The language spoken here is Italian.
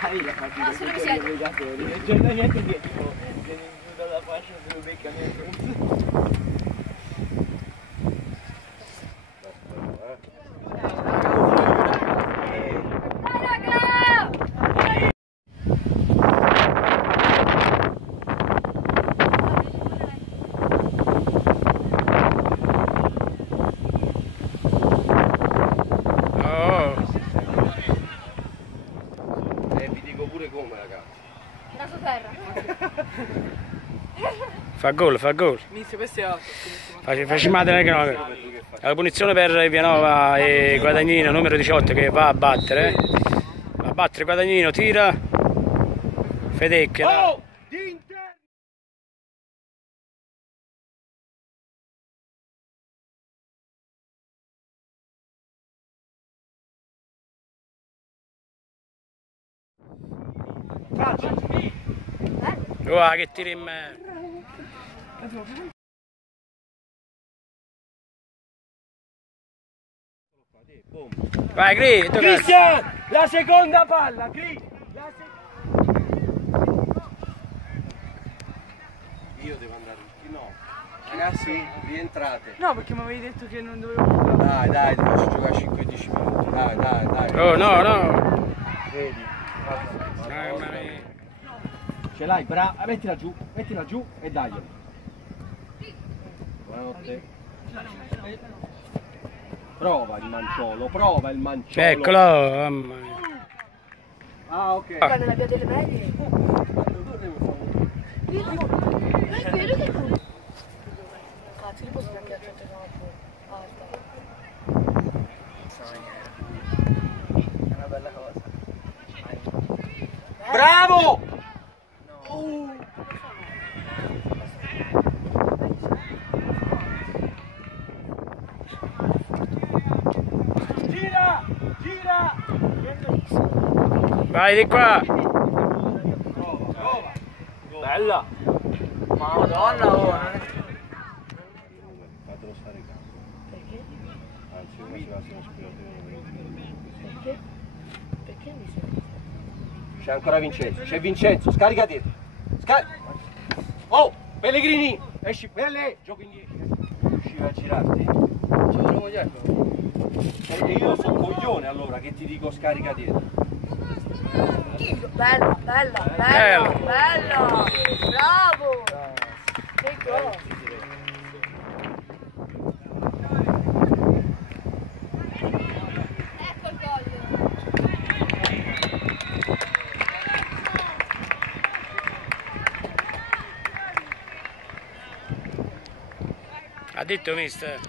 Sai la fatica dei predatori, il giornaliere che tipo viene giù dalla fascia se lo becca niente. Fa gol, fa gol. Facciamo la punizione per Vianova e Guadagnino, numero 18, che va a battere. Va a battere Guadagnino, tira. Fedecchia. Guarda che tira in me. Vai Gri, Cristian, la seconda palla, Gri. Io devo andare, no. Ragazzi, rientrate. No, perché mi avevi detto che non dovevo giocare. Dai, ti faccio giocare 5-10 minuti. Dai. Oh no. Vedi. Ce l'hai, bravo, mettila giù e dagliela. Buonanotte. Prova il manciolo. Eccolo, mamma mia. Ah, ok. Qua nella via delle medie. È vero che tu... Cazzo, li posso anche accettare alta. È una bella cosa. Bravo! Gira! Vai di qua! Prova! Bella! Madonna, oh! Fatelo stare in campo. Perché? Anzi, ora si va a Perché? Perché mi sembra? C'è ancora Vincenzo, c'è Vincenzo, scarica dietro. Oh, Pellegrini! Esci, Pelle! Gioco in 10. Riusciva a girarti. Ce l'avevo dietro. E io sono coglione allora che ti dico scarica dietro. Bello! Bravo! Che gol! Ecco il gol! Ha detto mister.